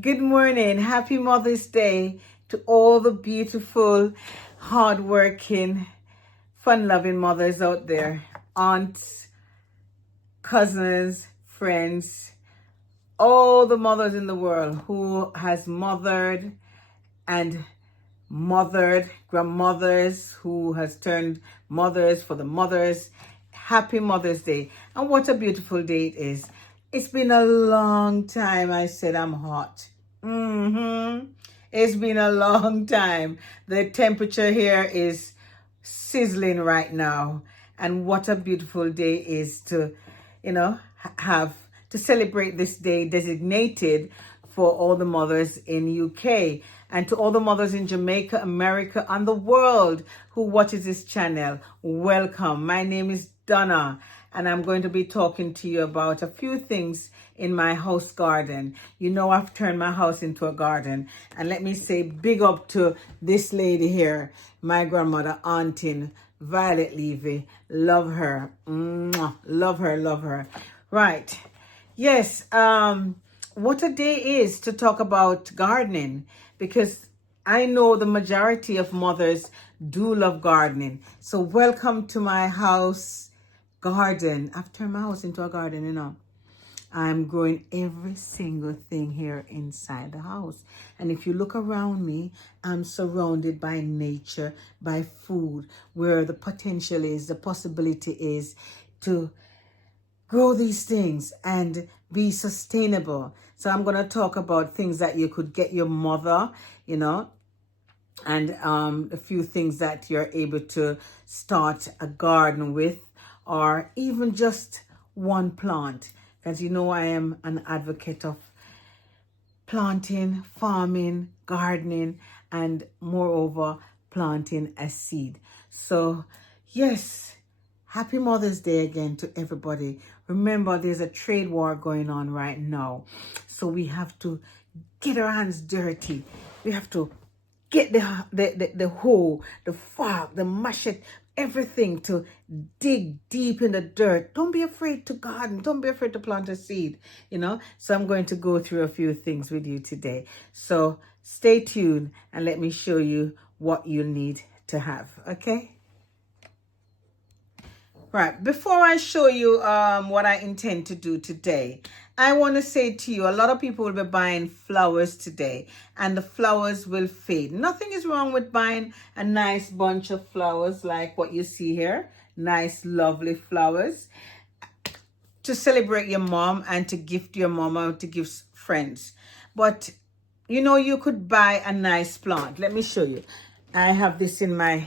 Good morning. Happy Mother's Day to all the beautiful, hardworking, fun-loving mothers out there. Aunts, cousins, friends, all the mothers in the world who has mothered and mothered, grandmothers who has turned mothers for the mothers. Happy Mother's Day. And what a beautiful day it is. It's been a long time I said I'm hot. It's been a long time. The temperature here is sizzling right now. And what a beautiful day is to, have to celebrate this day designated for all the mothers in UK and to all the mothers in Jamaica, America, and the world who watches this channel. Welcome. My name is Donna, and I'm going to be talking to you about a few things in my house garden. You know, I've turned my house into a garden. And let me say big up to this lady here, my grandmother, Auntie Violet Levy. Love her. Mwah. Love her, love her. Right. Yes, what a day is to talk about gardening, because I know the majority of mothers do love gardening. So welcome to my house garden. I've turned my house into a garden. I'm growing every single thing here inside the house. And if you look around me, I'm surrounded by nature, by food, where the potential is, the possibility is to grow these things and be sustainable. So I'm going to talk about things that you could get your mother, and a few things that you're able to start a garden with, or even just one plant. Because I am an advocate of planting, farming, gardening, and moreover, planting a seed. So, yes, happy Mother's Day again to everybody. Remember, there's a trade war going on right now. So we have to get our hands dirty. We have to get the hoe, the fork, the machete, everything to dig deep in the dirt. Don't be afraid to garden. Don't be afraid to plant a seed, So I'm going to go through a few things with you today. So stay tuned and let me show you what you need to have, okay? Right, before I show you what I intend to do today, I want to say to you, a lot of people will be buying flowers today, and the flowers will fade. Nothing is wrong with buying a nice bunch of flowers like what you see here. Nice, lovely flowers to celebrate your mom and to gift your mom or to give friends. But, you could buy a nice plant. Let me show you. I have this in my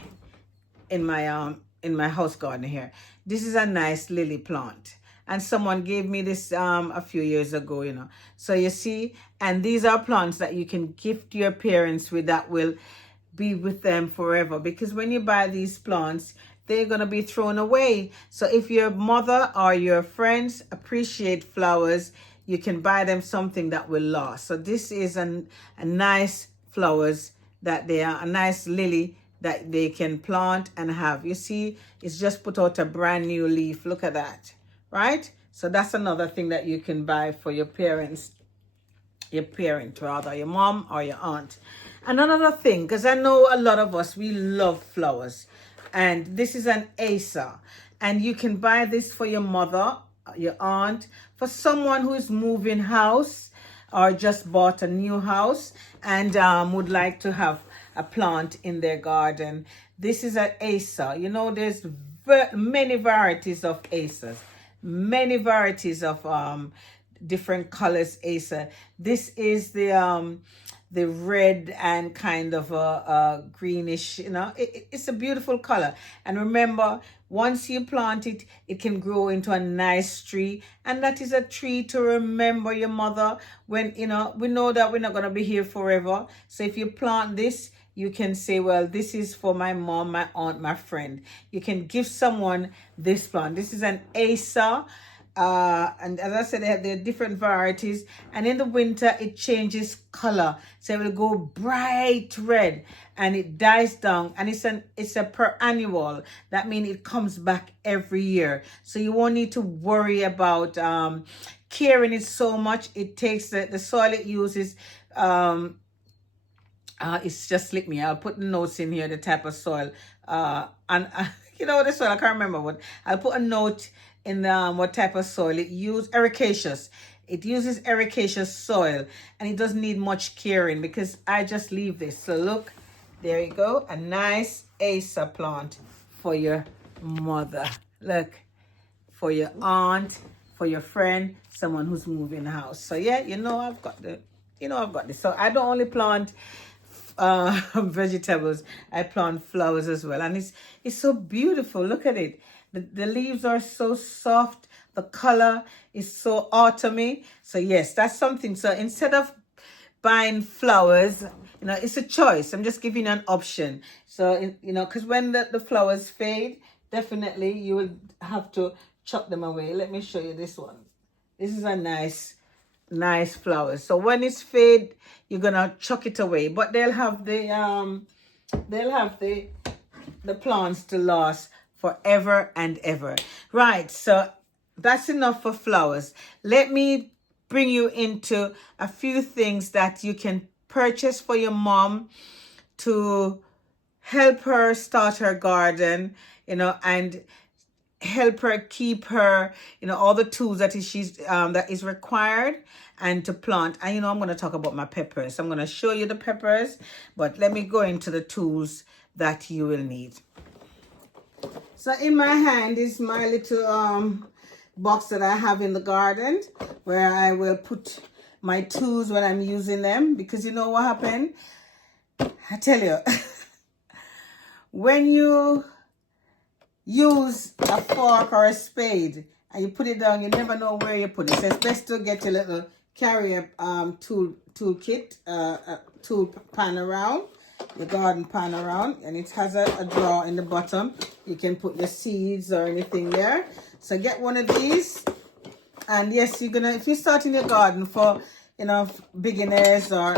house garden here. This is a nice lily plant, and someone gave me this a few years ago. So you see, and these are plants that you can gift your parents with that will be with them forever, because when you buy these plants, they're going to be thrown away. So if your mother or your friends appreciate flowers, you can buy them something that will last. So this is a nice flowers that they are, a nice lily that they can plant and have. You see, it's just put out a brand new leaf. Look at that, right? So that's another thing that you can buy for your parents, your mom or your aunt. And another thing, because I know a lot of us, we love flowers. And this is an Acer. And you can buy this for your mother, your aunt, for someone who is moving house or just bought a new house and would like to have a plant in their garden. This is an Acer. There's many varieties of Acers, many varieties of different colors Acer. This is the red and kind of a greenish, it's a beautiful color. And remember, once you plant it, it can grow into a nice tree. And that is a tree to remember your mother when, we know that we're not going to be here forever. So if you plant this, you can say, well, this is for my mom, my aunt, my friend. You can give someone this plant. This is an Acer. And as I said, there are different varieties, and in the winter it changes color, so it will go bright red and it dies down, and it's a per annual. That means it comes back every year, so you won't need to worry about caring it so much. It takes the soil it uses. It's just slipped me. I'll put the notes in here, the type of soil. And you know the soil, I can't remember what. I'll put a note in what type of soil it uses. Ericaceous. It uses ericaceous soil, and it doesn't need much caring because I just leave this. So look, there you go, a nice Acer plant for your mother. Look, for your aunt, for your friend, someone who's moving the house. So yeah, I've got this. So I don't only plant vegetables, I plant flowers as well, and it's so beautiful. Look at it. The leaves are so soft. The color is so autumny. So yes, that's something. So instead of buying flowers, it's a choice. I'm just giving you an option. So because when the flowers fade, definitely you will have to chuck them away. Let me show you this one. This is a nice flowers. So when it's fade, you're gonna chuck it away, but they'll have the plants to last forever and ever. Right, so that's enough for flowers. Let me bring you into a few things that you can purchase for your mom to help her start her garden, and help her keep her, all the tools that is required, and to plant. And I'm going to talk about my peppers. I'm going to show you the peppers, but let me go into the tools that you will need. So in my hand is my little box that I have in the garden, where I will put my tools when I'm using them, because you know what happened? I tell you, when you use a fork or a spade and you put it down, you never know where you put it. So it's best to get your little carrier tool kit, tool pan around, the garden pan around, and it has a drawer in the bottom. You can put your seeds or anything there. So get one of these, and yes, if you're starting your garden for beginners or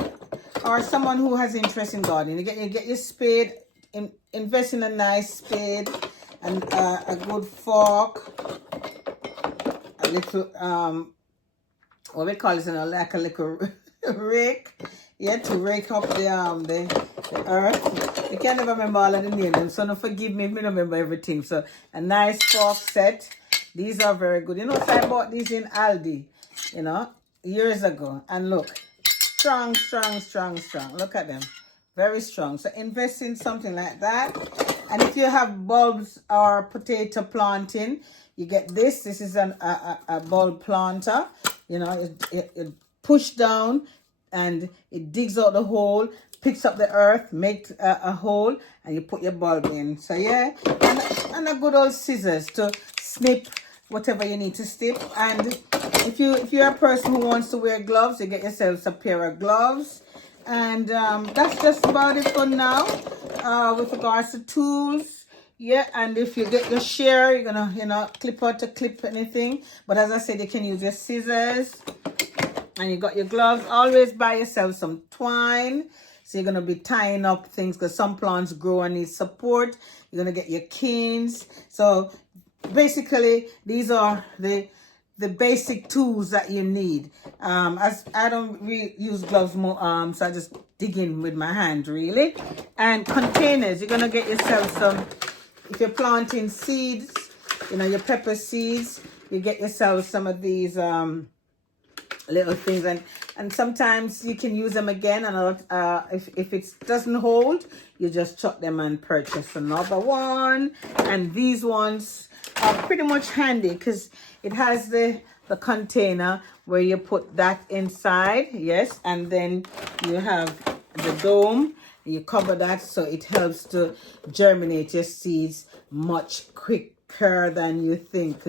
someone who has interest in gardening, you get your spade. Invest in a nice spade and a good fork, a little what we call it, like a little rake, to rake up the earth. You can't never remember all of the names, so no, forgive me if I don't remember everything. So a nice fork set. These are very good. So I bought these in Aldi, years ago, and look, strong. Look at them, very strong. So invest in something like that. And if you have bulbs or potato planting, you get this. This is a bulb planter. It push down and it digs out the hole, picks up the earth, makes a hole, and you put your bulb in. So yeah, and a good old scissors to snip whatever you need to snip. And if you're a person who wants to wear gloves, you get yourself a pair of gloves. And that's just about it for now with regards to tools. Yeah, and if you get your shear, you're gonna clip out to clip anything. But as I said, you can use your scissors. And you got your gloves. Always buy yourself some twine. So you're gonna be tying up things, because some plants grow and need support. You're gonna get your canes. So basically, these are the basic tools that you need. As I don't really use gloves more, so I just dig in with my hand, really. And containers, you're gonna get yourself some. If you're planting seeds, your pepper seeds, you get yourself some of these little things, and sometimes you can use them again, and if it doesn't hold, you just chuck them and purchase another one. And these ones are pretty much handy because it has the container where you put that inside, yes, and then you have the dome. You cover that so it helps to germinate your seeds much quicker than you think,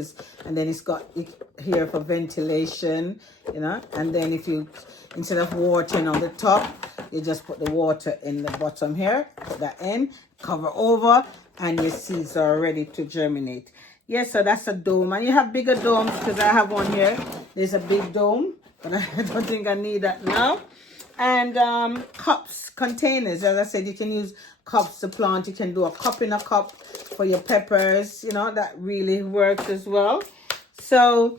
and then it's got it here for ventilation, and then if you, instead of watering on the top, you just put the water in the bottom here, put that in, cover over, and your seeds are ready to germinate. Yes, so that's a dome. And you have bigger domes, because I have one here. There's a big dome, but I don't think I need that now. And cups, containers. As I said, you can use cups to plant. You can do a cup in a cup for your peppers. That really works as well. So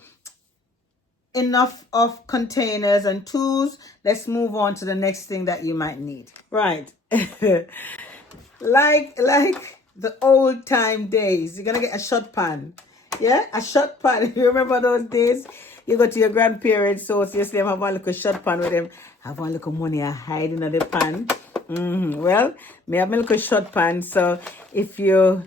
enough of containers and tools. Let's move on to the next thing that you might need. Right. like the old time days, you're gonna get a shot pan. Yeah, a shot pan. You remember those days? You go to your grandparents' house, you see them have one little shot pan with them, have one little money hiding in the pan. Well, me have my little shot pan. So if you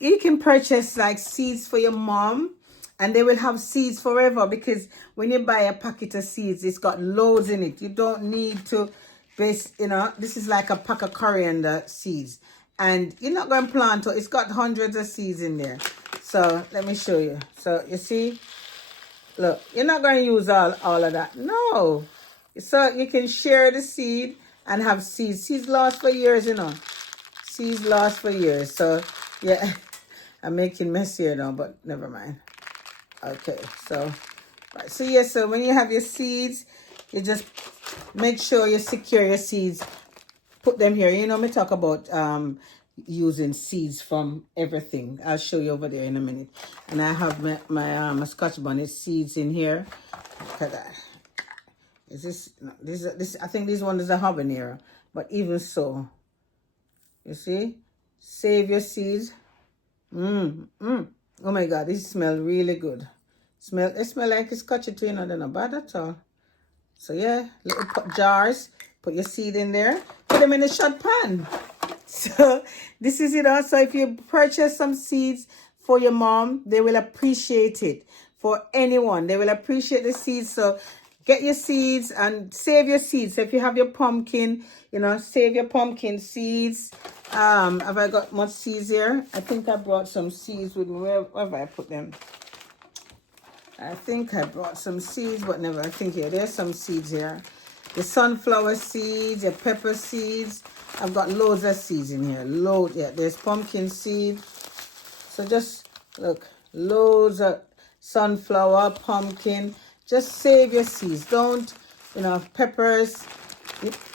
can purchase like seeds for your mom, and they will have seeds forever, because when you buy a packet of seeds, it's got loads in it. You don't need to base, this is like a pack of coriander seeds. And you're not going to plant it. It's got hundreds of seeds in there. So let me show you. So you see, look, you're not going to use all of that. No. So you can share the seed and have seeds. Seeds last for years, Seeds last for years. So yeah, I'm making mess here now, but never mind. Okay, so right, so yes, so when you have your seeds, you just make sure you secure your seeds, put them here. Me talk about using seeds from everything. I'll show you over there in a minute. And I have my Scotch bonnet seeds in here. Look at that. Is this no, this I think this one is a habanero, but even so, you see, save your seeds. Oh my God, this smells really good. It smell like it's Scotch too, they're not bad at all. So yeah, little jars, put your seed in there, put them in a shot pan. So this is it also. If you purchase some seeds for your mom, they will appreciate it. For anyone, they will appreciate the seeds. So get your seeds and save your seeds. So if you have your pumpkin, save your pumpkin seeds. Have I got much seeds here? I think I brought some seeds with me. Where have I put them? I think I brought some seeds, but never. I think here, there's some seeds here. The sunflower seeds, the pepper seeds. I've got loads of seeds in here. Yeah, there's pumpkin seed. So just look, loads of sunflower, pumpkin. Just save your seeds. Don't, peppers.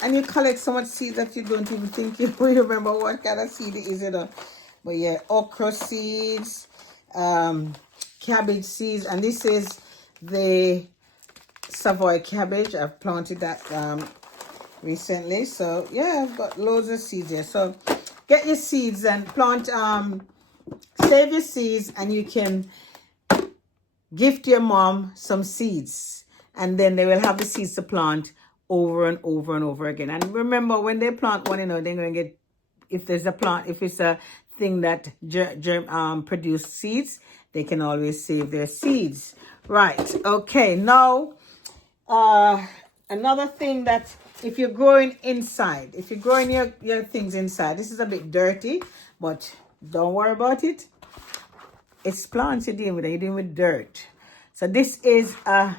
And you collect so much seeds that you don't even think you remember what kind of seed it is, But yeah, okra seeds, cabbage seeds, and this is the Savoy cabbage. I've planted that recently. So yeah, I've got loads of seeds here. So get your seeds and plant, save your seeds, and you can gift your mom some seeds, and then they will have the seeds to plant over and over and over again. And remember, when they plant one, they're going to get, if there's a plant, if it's a thing that produce seeds, they can always save their seeds. Right. Okay. Now, another thing that if you're growing inside, if you're growing your things inside, this is a bit dirty, but don't worry about it. It's plants you're dealing with, you're dealing with dirt. So this is a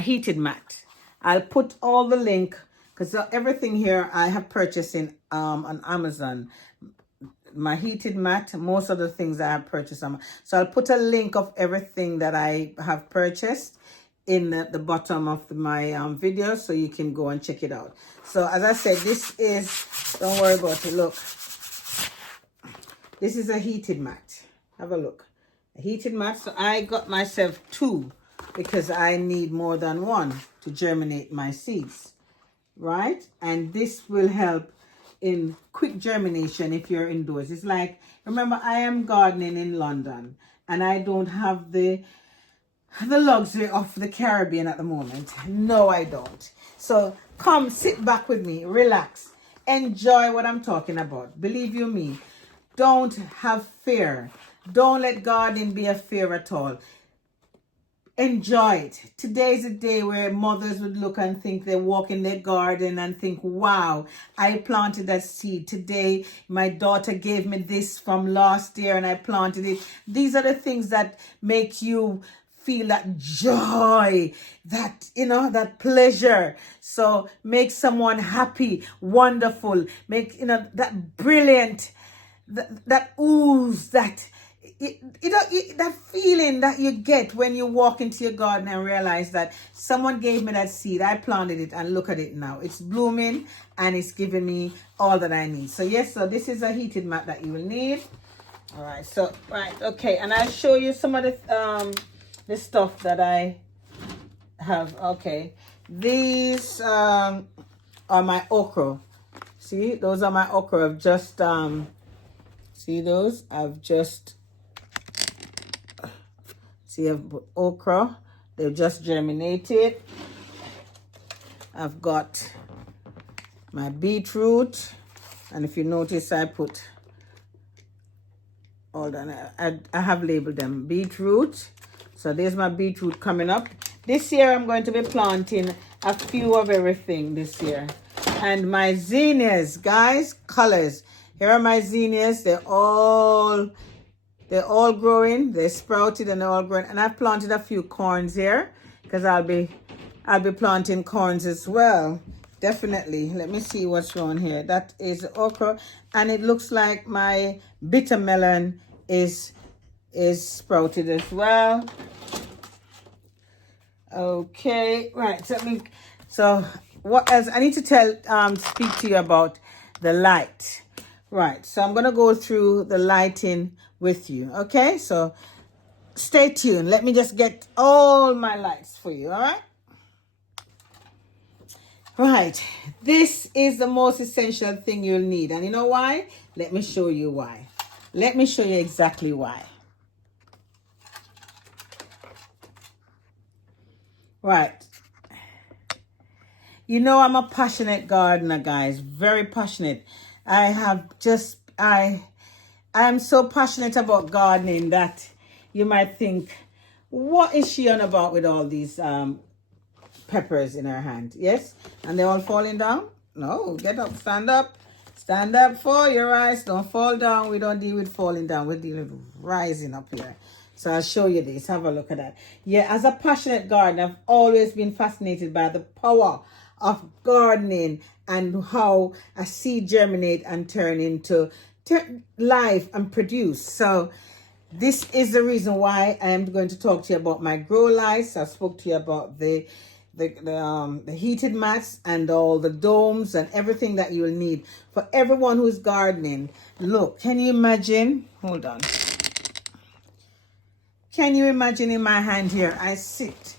heated mat. I'll put all the link, because everything here I have purchased on Amazon. My heated mat, most of the things I have purchased on. So I'll put a link of everything that I have purchased in the bottom of my video, so you can go and check it out. So as I said, this is, don't worry about it, look. This is a heated mat. Have a look. A heated mat. So I got myself 2 because I need more than 1 to germinate my seeds, right? And this will help in quick germination if you're indoors. It's like, remember, I am gardening in London and I don't have the luxury of the Caribbean at the moment. No, I don't. So come sit back with me, relax, enjoy what I'm talking about. Believe you me, don't have fear. Don't let gardening be a fear at all. Enjoy it. Today is a day where mothers would look and think, they walk in their garden and think, wow, I planted that seed. Today, my daughter gave me this from last year and I planted it. These are the things that make you feel that joy, that, that pleasure. So make someone happy, wonderful, make, that brilliant, that ooze, that that feeling that you get when you walk into your garden and realize that someone gave me that seed, I planted it, and look at it now. It's blooming and it's giving me all that I need. So yes, so this is a heated mat that you will need. All right, so right, okay, and I'll show you some of the stuff that I have, okay. These are my okra. See, those are my okra. I've just, see those? I've put okra. They've just germinated. I've got my beetroot. And if you notice, I put, hold on, I have labeled them beetroot. So there's my beetroot coming up. This year I'm going to be planting a few of everything this year. And my zinnias, guys, colors. Here are my zinnias. They're all growing. They're sprouted and they're all growing. And I've planted a few corns here because I'll be planting corns as well. Definitely. Let me see what's wrong here. That is okra, and it looks like my bitter melon is sprouted as well. Okay, right. So what else? I need to speak to you about the light. Right. So I'm gonna go through the lighting with you. Okay. So stay tuned. Let me just get all my lights for you. All right. Right, this is the most essential thing you'll need. And you know why? Let me show you why. Let me show you exactly why. Right. You know I'm a passionate gardener, guys. Very passionate. I am so passionate about gardening that you might think, what is she on about with all these peppers in her hand? Yes, and they're all falling down. No, get up, stand up for your eyes. Don't fall down. We don't deal with falling down. We deal with rising up here. So I'll show you this. Have a look at that. Yeah, as a passionate gardener, I've always been fascinated by the power of gardening and how a seed germinate and turn into life and produce. So this is the reason why I am going to talk to you about my grow lights. I spoke to you about the heated mats and all the domes and everything that you will need for everyone who's gardening. Look, can you imagine? Hold on. Can you imagine in my hand here? I sit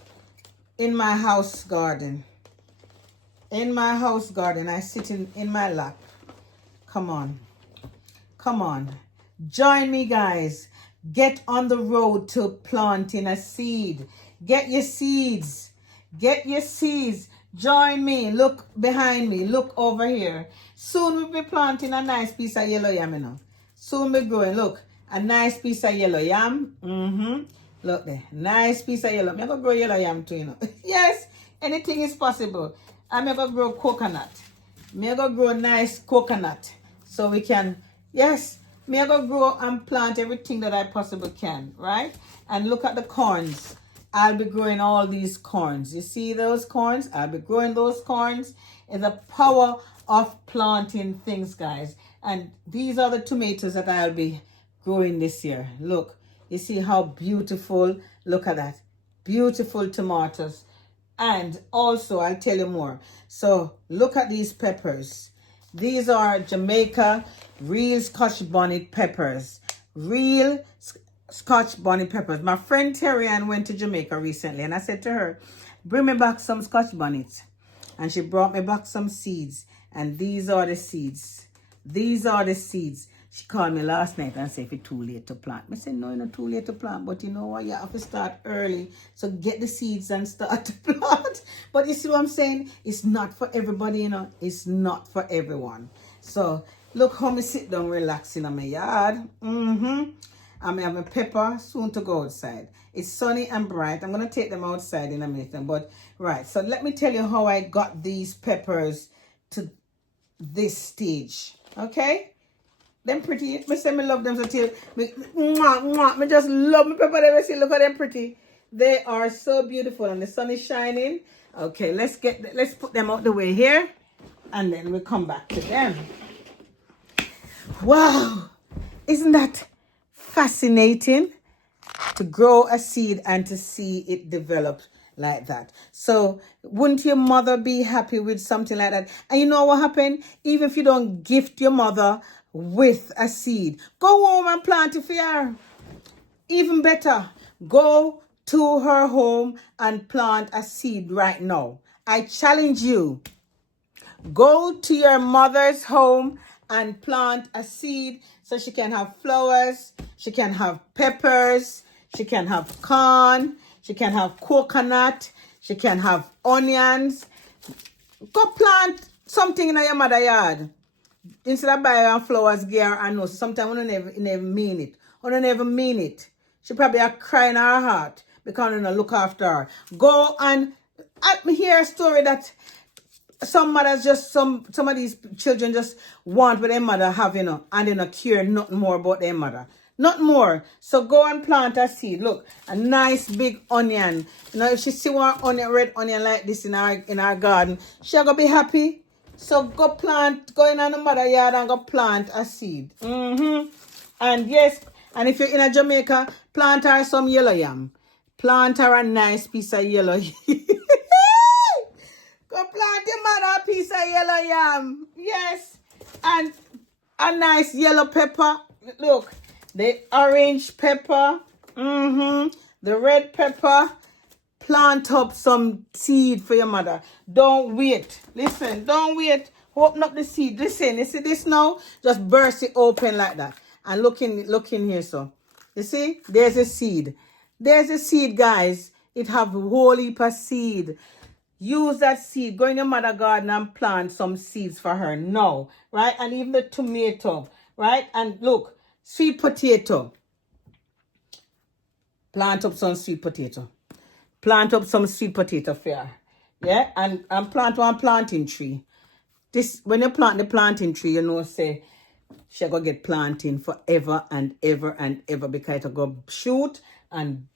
in my house garden. In my house garden, I sit in my lap. Come on. Come on. Join me, guys. Get on the road to planting a seed. Get your seeds. Get your seeds. Join me. Look behind me. Look over here. Soon we'll be planting a nice piece of yellow yam, you know. Soon we'll be growing. Look, a nice piece of yellow yam. Look there. Nice piece of yellow. I'm going to grow yellow yam too, you know. Yes, anything is possible. I'm going to grow coconut. I'm going to grow nice coconut. So we can, yes, I'm going to grow and plant everything that I possibly can, right? And look at the corns. I'll be growing all these corns. You see those corns? I'll be growing those corns. And the power of planting things, guys. And these are the tomatoes that I'll be growing this year. Look, you see how beautiful. Look at that. Beautiful tomatoes. And also, I'll tell you more. So look at these peppers. These are Jamaica real Scotch bonnet peppers. Real Scotch bonnet peppers. My friend Terry Ann went to Jamaica recently, and I said to her, bring me back some Scotch bonnets. And she brought me back some seeds. And these are the seeds. These are the seeds. She called me last night and said, if it's too late to plant. I said, no, it's not too late to plant. But you know what? You have to start early. So get the seeds and start to plant. But you see what I'm saying? It's not for everybody, you know. It's not for everyone. So look how me sit down relaxing on my yard. I'm having pepper soon to go outside. It's sunny and bright. I'm going to take them outside in a minute. But right, so let me tell you how I got these peppers to this stage. Okay? Them pretty. Me say me love them so till me just love my pepper. Them see, look at them pretty. They are so beautiful and the sun is shining. Okay, let's put them out the way here, and then we'll come back to them. Wow, isn't that fascinating? To grow a seed and to see it develop like that. So wouldn't your mother be happy with something like that? And you know what happened? Even if you don't gift your mother with a seed, go home and plant it for her. Even better, go to her home and plant a seed right now. I challenge you. Go to your mother's home and plant a seed so she can have flowers, she can have peppers, she can have corn, she can have coconut, she can have onions. Go plant something in your mother yard. Instead of buying flowers, gear and no. Sometimes we don't never mean it. We don't never mean it. She probably are crying her heart because we don't look after her. Go and hear a story that some mothers just some of these children just want what their mother have, and they not care nothing more about their mother. Not more. So go and plant a seed. Look, a nice big onion. If she see one onion, red onion like this in our garden, she'll go be happy. So go in on the mother yard and go plant a seed. And yes, and if you're in a Jamaica, plant her some yellow yam. Plant her a nice piece of yellow. Go plant your mother a piece of yellow yam. Yes. And a nice yellow pepper. Look, the orange pepper. The red pepper. Plant up some seed for your mother. Don't wait. Listen, don't wait. Open up the seed. Listen, you see this now? Just burst it open like that. And look in here, so. You see? There's a seed. There's a seed, guys. It have a whole heap of seed. Use that seed. Go in your mother garden and plant some seeds for her now. Right? And even the tomato. Right? And look, sweet potato. Plant up some sweet potato. Plant up some sweet potato for her. Yeah? And plant one planting tree. This, when you plant the planting tree, say, she'll go get planting forever and ever and ever because it'll go shoot. And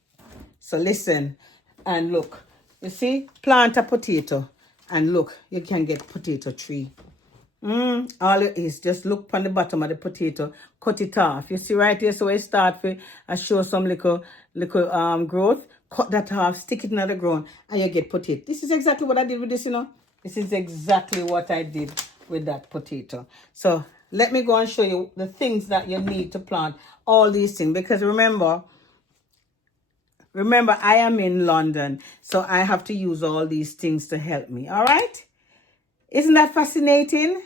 so listen and look. You see? Plant a potato. And look, you can get potato tree. All it is, just look on the bottom of the potato, cut it off. You see right here, so I start with, I show some little growth. Cut that off, stick it in the ground, and you get potato. This is exactly what I did with this, This is exactly what I did with that potato. So let me go and show you the things that you need to plant all these things. Because remember, I am in London, so I have to use all these things to help me. All right? Isn't that fascinating?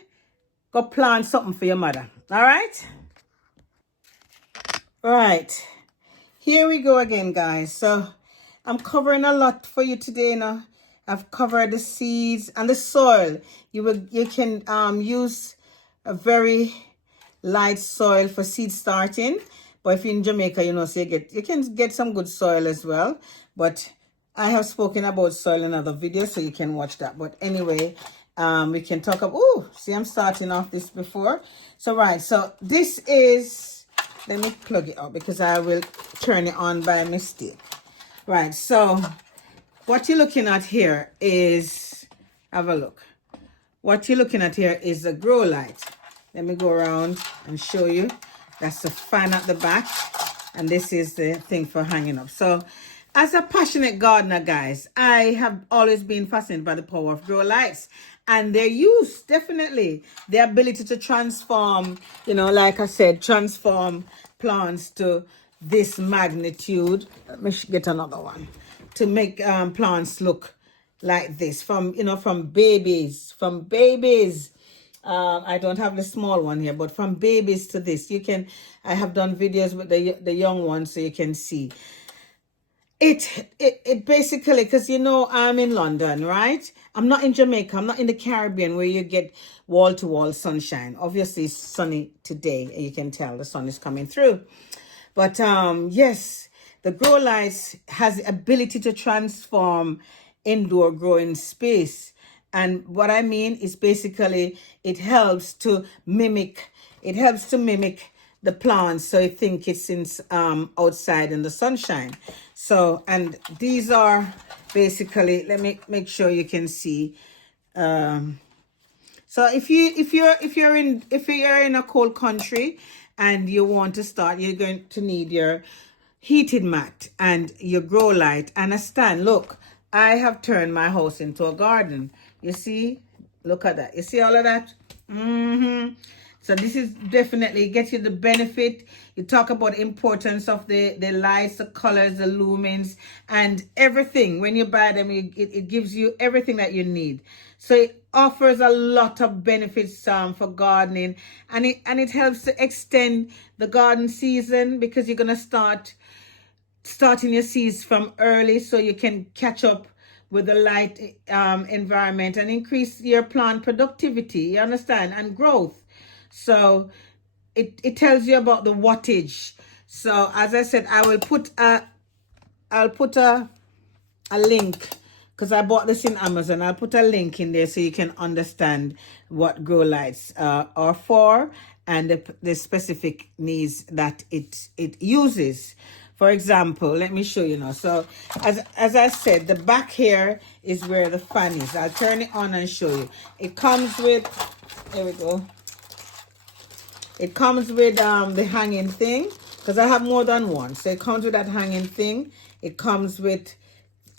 Go plant something for your mother. All right? All right. Here we go again, guys. So I'm covering a lot for you today now. I've covered the seeds and the soil. You can use a very light soil for seed starting. But if you're in Jamaica, so you can get some good soil as well. But I have spoken about soil in other videos, so you can watch that. But anyway, we can talk about, see, I'm starting off this before. So right, so this is, let me plug it up because I will turn it on by mistake. Right, so what you're looking at here is, have a look. What you're looking at here is a grow light. Let me go around and show you. That's the fan at the back. And this is the thing for hanging up. So as a passionate gardener, guys, I have always been fascinated by the power of grow lights. And their use, definitely. The ability to transform, like I said, transform plants to this magnitude. Let me get another one. To make plants look like this. From babies. I don't have the small one here, but from babies to this. I have done videos with the young ones so you can see. It basically, because I'm in London, right? I'm not in Jamaica. I'm not in the Caribbean where you get wall-to-wall sunshine. Obviously, it's sunny today. And you can tell the sun is coming through. But yes, the grow lights has the ability to transform indoor growing space. And what I mean is basically it helps to mimic the plants, so I think it's outside in the sunshine. So, and these are basically, let me make sure you can see. So if you're in a cold country and you want to start, you're going to need your heated mat and your grow light and a stand. Look, I have turned my house into a garden. You see? Look at that. You see all of that? So this is definitely get you the benefit. You talk about the importance of the lights, the colors, the lumens, and everything. When you buy them, it gives you everything that you need. So it offers a lot of benefits for gardening, and it helps to extend the garden season, because you're gonna starting your seeds from early, so you can catch up with the light environment and increase your plant productivity, you understand, and growth. So it tells you about the wattage. So as I said, I'll put a link, because I bought this in Amazon. I'll put a link in there so you can understand what grow lights are for, and the specific needs that it uses. For example, let me show you now. So as I said, the back here is where the fan is. I'll turn it on and show you. It comes with, there we go. It comes with the hanging thing, because I have more than one. So it comes with that hanging thing. It comes with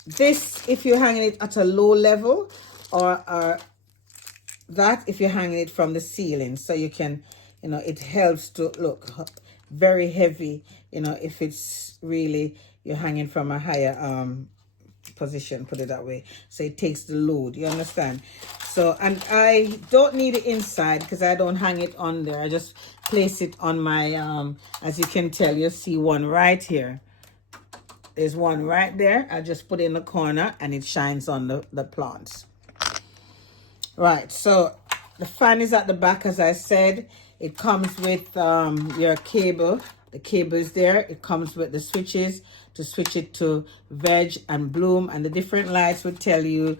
this if you're hanging it at a low level, or that if you're hanging it from the ceiling. So you can, it helps to look very heavy, if it's really you're hanging from a higher position, put it that way. So it takes the load, you understand? So, and I don't need it inside, because I don't hang it on there. I just place it on my as you can tell, you'll see one right here. There's one right there. I just put it in the corner, and it shines on the plants. Right, so the fan is at the back, as I said. It comes with your cable. The cable is there. It comes with the switches to switch it to veg and bloom, and the different lights will tell you,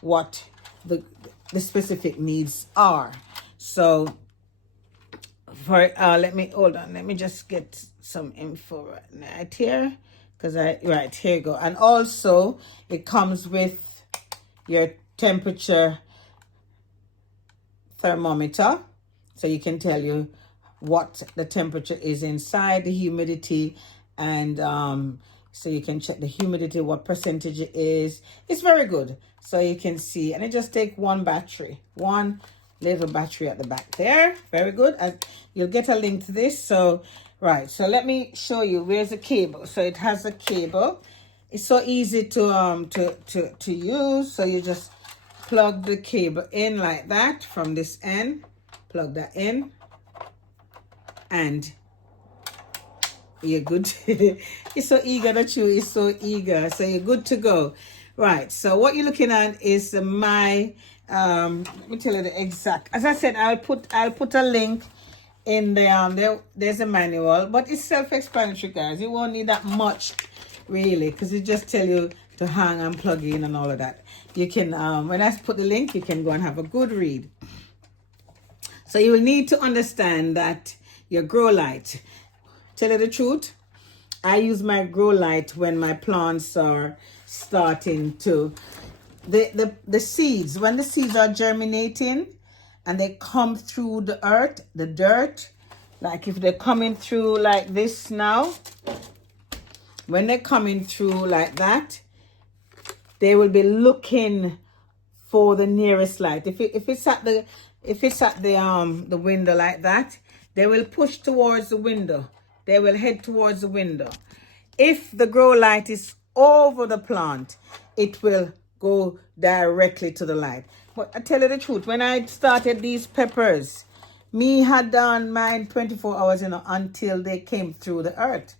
what the specific needs are. So for let me just get some info right here, because right here you go. And also it comes with your temperature thermometer, so you can tell you what the temperature is inside, the humidity, and so you can check the humidity, what percentage it is. It's very good, so you can see. And it just take one little battery at the back there. Very good. And you'll get a link to this. So right, so let me show you where's the cable. So it has a cable. It's so easy to use. So you just plug the cable in like that from this end, plug that in, and you're good. It's so eager, that you is so eager. So you're good to go. Right, so what you're looking at is my let me tell you the exact, as I said, I'll put a link in the there's a manual, but it's self-explanatory, guys. You won't need that much really, because it just tell you to hang and plug in and all of that. You can when I put the link, you can go and have a good read. So you will need to understand that your grow light, tell you the truth, I use my grow light when my plants are starting to the seeds, when the seeds are germinating and they come through the earth, the dirt, like if they're coming through like this now, when they're coming through like that, they will be looking for the nearest light. If it's at the window like that, they will push towards the window. They will head towards the window. If the grow light is over the plant, it will go directly to the light. But I tell you the truth, when I started these peppers, me had done mine 24 hours, until they came through the earth.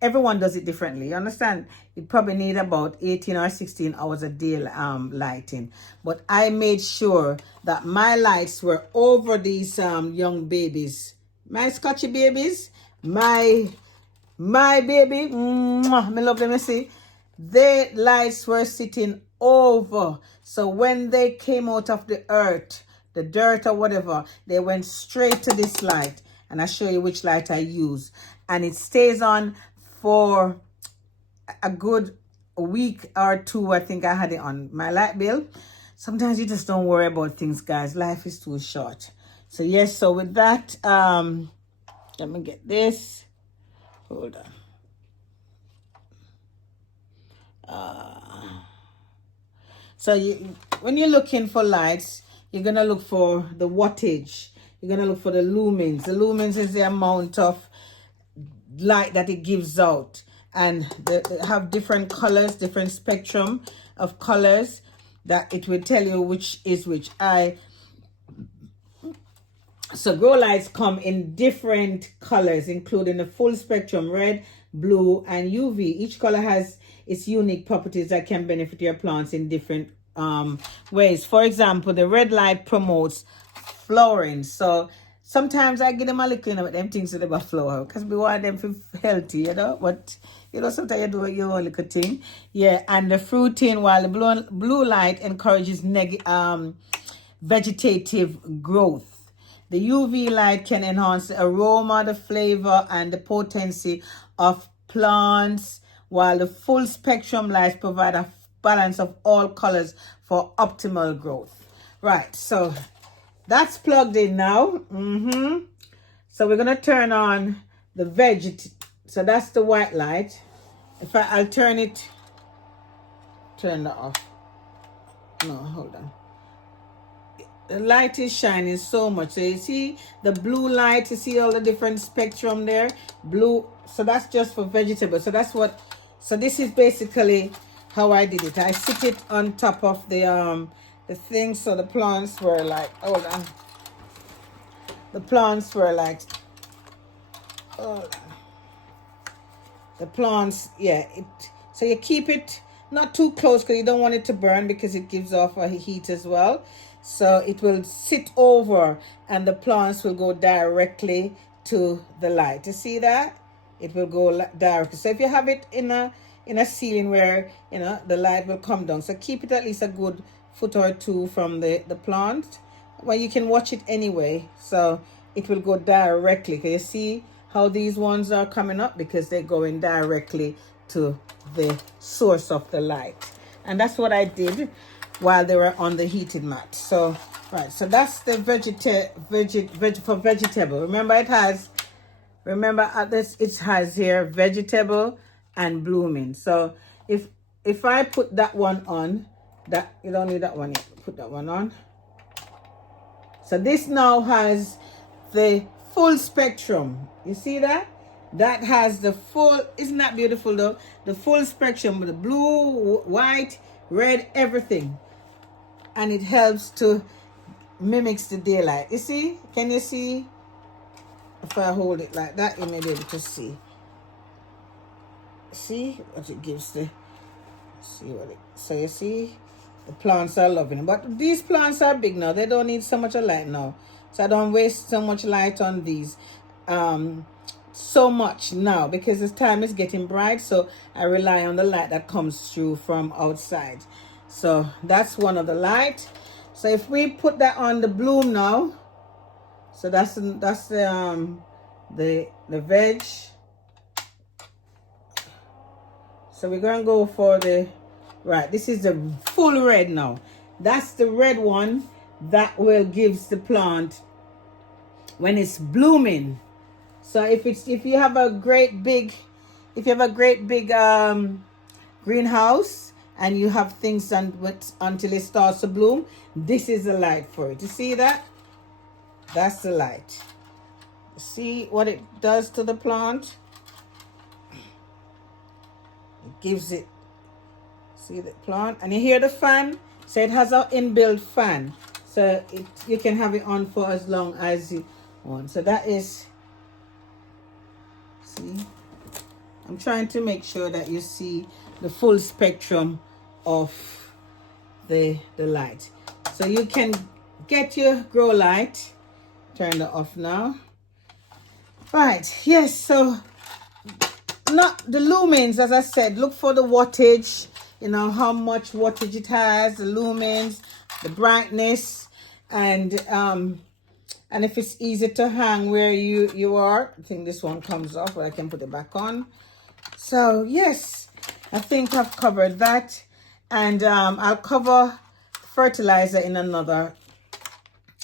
Everyone does it differently, you understand? You probably need about 18 or 16 hours a day lighting. But I made sure that my lights were over these young babies. My Scotchy babies, my baby, me love them, you see. Their lights were sitting over. So when they came out of the earth, the dirt or whatever, they went straight to this light. And I'll show you which light I use. And it stays on for a good week or two. I think I had it on my light bill. Sometimes you just don't worry about things, guys. Life is too short. So yes, so with that, let me get this. Hold on. So when you're looking for lights, you're gonna look for the wattage. You're gonna look for the lumens. The lumens is the amount of light that it gives out, and they have different colors, different spectrum of colors that it will tell you which is which. So grow lights come in different colors, including the full spectrum, red, blue, and UV. Each color has its unique properties that can benefit your plants in different ways. For example, the red light promotes flowering. So sometimes I give them a little, with them things that they flower, because we want them to be healthy, But, sometimes you do your own little thing. Yeah, and the fruiting, while the blue light encourages vegetative growth. The UV light can enhance the aroma, the flavor, and the potency of plants, while the full spectrum lights provide a balance of all colors for optimal growth. Right, so that's plugged in now. So we're going to turn on the so that's the white light. If I'll turn that off. No, hold on. The light is shining so much. So you see the blue light, you see all the different spectrum there. Blue, so that's just for vegetables. So this is basically how I did it. I sit it on top of the thing, so the plants were like, hold on. The plants were like, hold on. The plants, yeah, so you keep it not too close because you don't want it to burn, because it gives off a heat as well. So it will sit over and the plants will go directly to the light. You see that? It will go directly. So if you have it in a ceiling where, the light will come down. So keep it at least a good foot or two from the plant. Well, you can watch it anyway. So it will go directly. Can you see how these ones are coming up? Because they're going directly to the source of the light. And that's what I did while they were on the heated mat. So, right, so that's the for vegetable. Remember it has here vegetable and blooming. So if I put that one on, that you don't need that one yet. Put that one on. So this now has the full spectrum. You see that? That has the full, isn't that beautiful though? The full spectrum with the blue, white, red, everything. And it helps to mimics the daylight. You see? Can you see? If I hold it like that, you may be able to see. See what it gives the, so you see? The plants are loving it. But these plants are big now. They don't need so much light now. So I don't waste so much light on these. So much now, because the time is getting bright, so I rely on the light that comes through from outside. So that's one of the light. So if we put that on the bloom now, so that's the veg. So we're gonna go for the right. This is the full red now. That's the red one that will gives the plant when it's blooming. So if you have a great big greenhouse and you have things until it starts to bloom, this is the light for it. You see that? That's the light. See what it does to the plant? It gives it, see the plant? And you hear the fan? So it has an inbuilt fan. So you can have it on for as long as you want. So that is, see? I'm trying to make sure that you see the full spectrum of the light. So you can get your grow light. Turn it off now. Right, yes, so not the lumens, as I said, look for the wattage, how much wattage it has, the lumens, the brightness, and if it's easy to hang where you are. I think this one comes off, but I can put it back on. So yes, I think I've covered that, and I'll cover fertilizer in another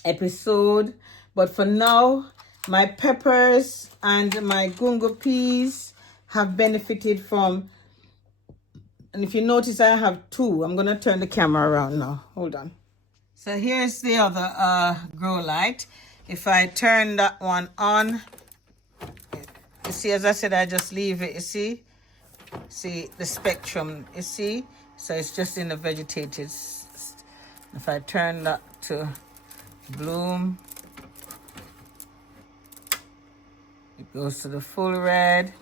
episode. But for now, my peppers and my gungo peas have benefited from, and if you notice, I have two. I'm going to turn the camera around now. Hold on. So here's the other grow light. If I turn that one on, you see, as I said, I just leave it, you see the spectrum, you see, so it's just in the vegetated. If I turn that to bloom, it goes to the full red.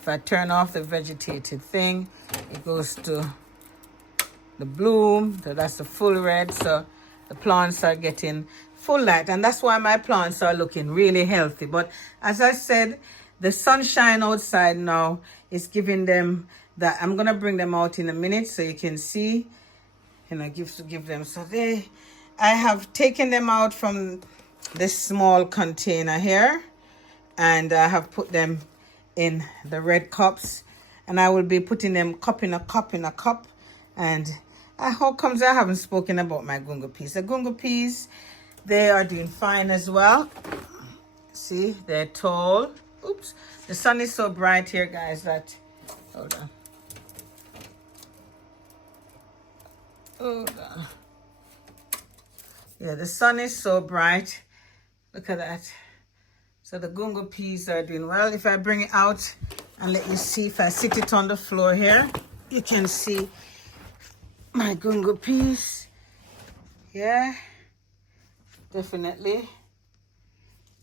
If I turn off the vegetated thing, it goes to the bloom, so that's the full red. So the plants are getting full light, and that's why my plants are looking really healthy. But as I said, the sunshine outside now is giving them that. I'm gonna bring them out in a minute so you can see, give them. So I have taken them out from this small container here, and I have put them in the red cups, and I will be putting them cup in a cup in a cup. And how comes I haven't spoken about my gungo peas? The gungo peas, they are doing fine as well. See, they're tall. Oops, the sun is so bright here, guys, that, hold on. Hold on. Yeah, the sun is so bright. Look at that. So the gungo peas are doing well. If I bring it out and let you see, if I sit it on the floor here, you can see my gungo peas. Yeah, definitely.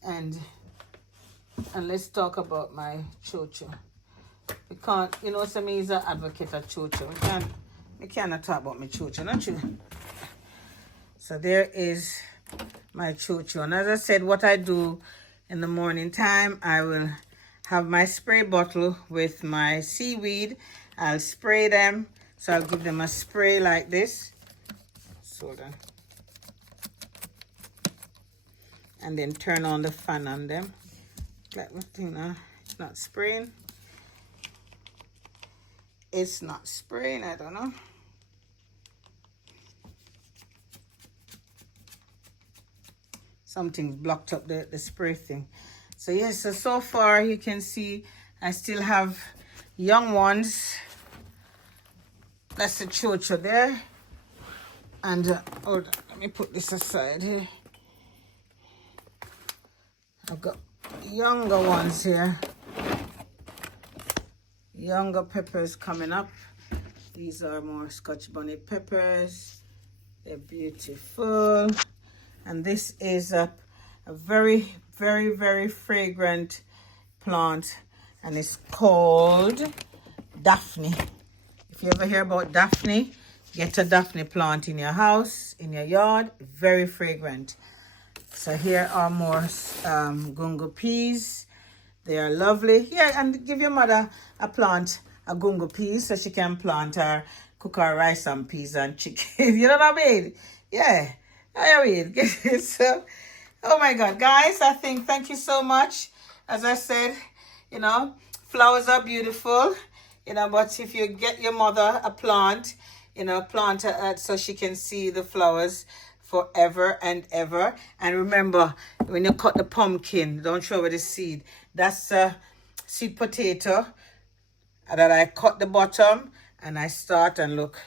And let's talk about my chocho. We can't, some is an advocate of chocho. We cannot talk about my chocho, not you? So there is my chocho. And as I said, what I do in the morning time, I will have my spray bottle with my seaweed. I'll spray them. So I'll give them a spray like this. So then, and then turn on the fan on them. Like what thing now? It's not spraying. It's not spraying, I don't know. Something blocked up the spray thing. So yes, so far you can see I still have young ones. That's the chocho there. And hold on, let me put this aside here. I've got younger ones here. Younger peppers coming up. These are more Scotch bonnet peppers. They're beautiful. And this is a very, very, very fragrant plant. And it's called Daphne. If you ever hear about Daphne, get a Daphne plant in your house, in your yard. Very fragrant. So here are more gungo peas. They are lovely. Yeah, and give your mother a gungo peas, so she can plant her, cook her rice and peas and chicken. You know what I mean? Yeah. I mean, so, oh my God, guys, thank you so much. As I said, flowers are beautiful, but if you get your mother a plant, plant her so she can see the flowers forever and ever. And remember, when you cut the pumpkin, don't throw away the seed. That's a sweet potato that I cut the bottom, and I start and look.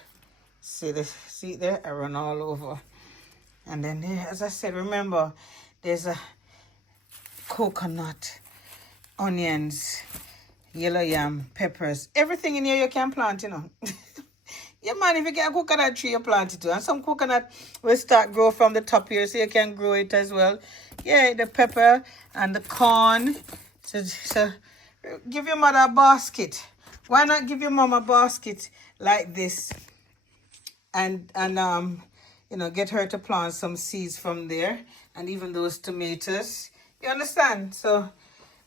See there? I run all over. And then there, as I said, remember, there's a coconut, onions, yellow yam, peppers. Everything in here you can plant, Yeah, man, if you get a coconut tree, you plant it too. And some coconut will start grow from the top here, so you can grow it as well. Yeah, the pepper and the corn. So give your mother a basket. Why not give your mom a basket like this? And get her to plant some seeds from there. And even those tomatoes. You understand? So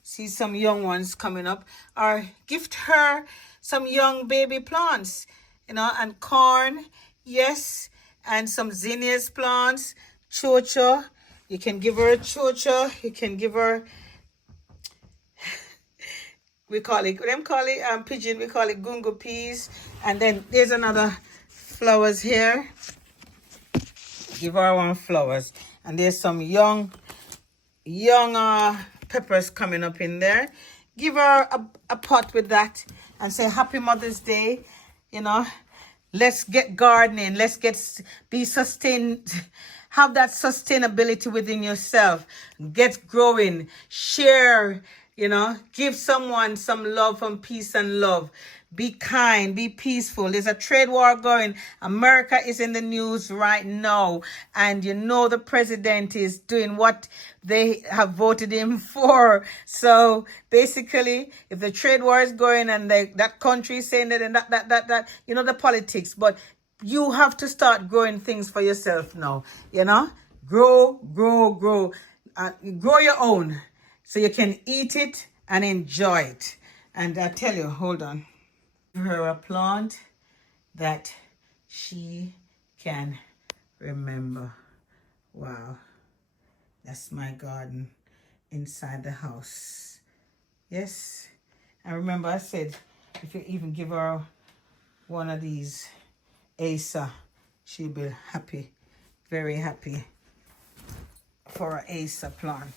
see some young ones coming up. Or gift her some young baby plants. And corn, yes, and some zinnias plants, chocho. You can give her a chocho. You can give her, we call it pigeon, we call it gungo peas. And then there's another flowers here. Give her one flowers. And there's some young peppers coming up in there. Give her a pot with that and say Happy Mother's Day. Let's get gardening. Let's be sustained. Have that sustainability within yourself. Get growing. Share, give someone some love and peace and love. Be kind, be peaceful. There's a trade war going. America is in the news right now. And the president is doing what they have voted him for. So basically, if the trade war is going and that country is saying that and that, the politics. But you have to start growing things for yourself now. Grow. Grow your own so you can eat it and enjoy it. And I tell you, hold on. Give her a plant that she can remember. Wow. That's my garden inside the house. Yes. And remember I said, if you even give her one of these Acer, she'll be happy, very happy for an Acer plant.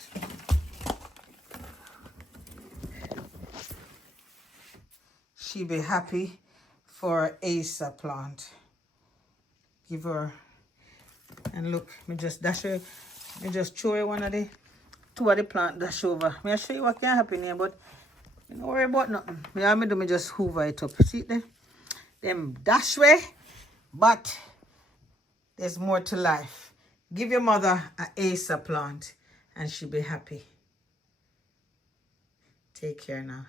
She'll be happy for an Acer plant. Give her, and look, me just dash her, me just throw her one of the, two of the plant dash over. Me I show you what can happen here, but don't worry about nothing. Me just hoover it up. See it there? Them dash way, but there's more to life. Give your mother an Acer plant and she'll be happy. Take care now.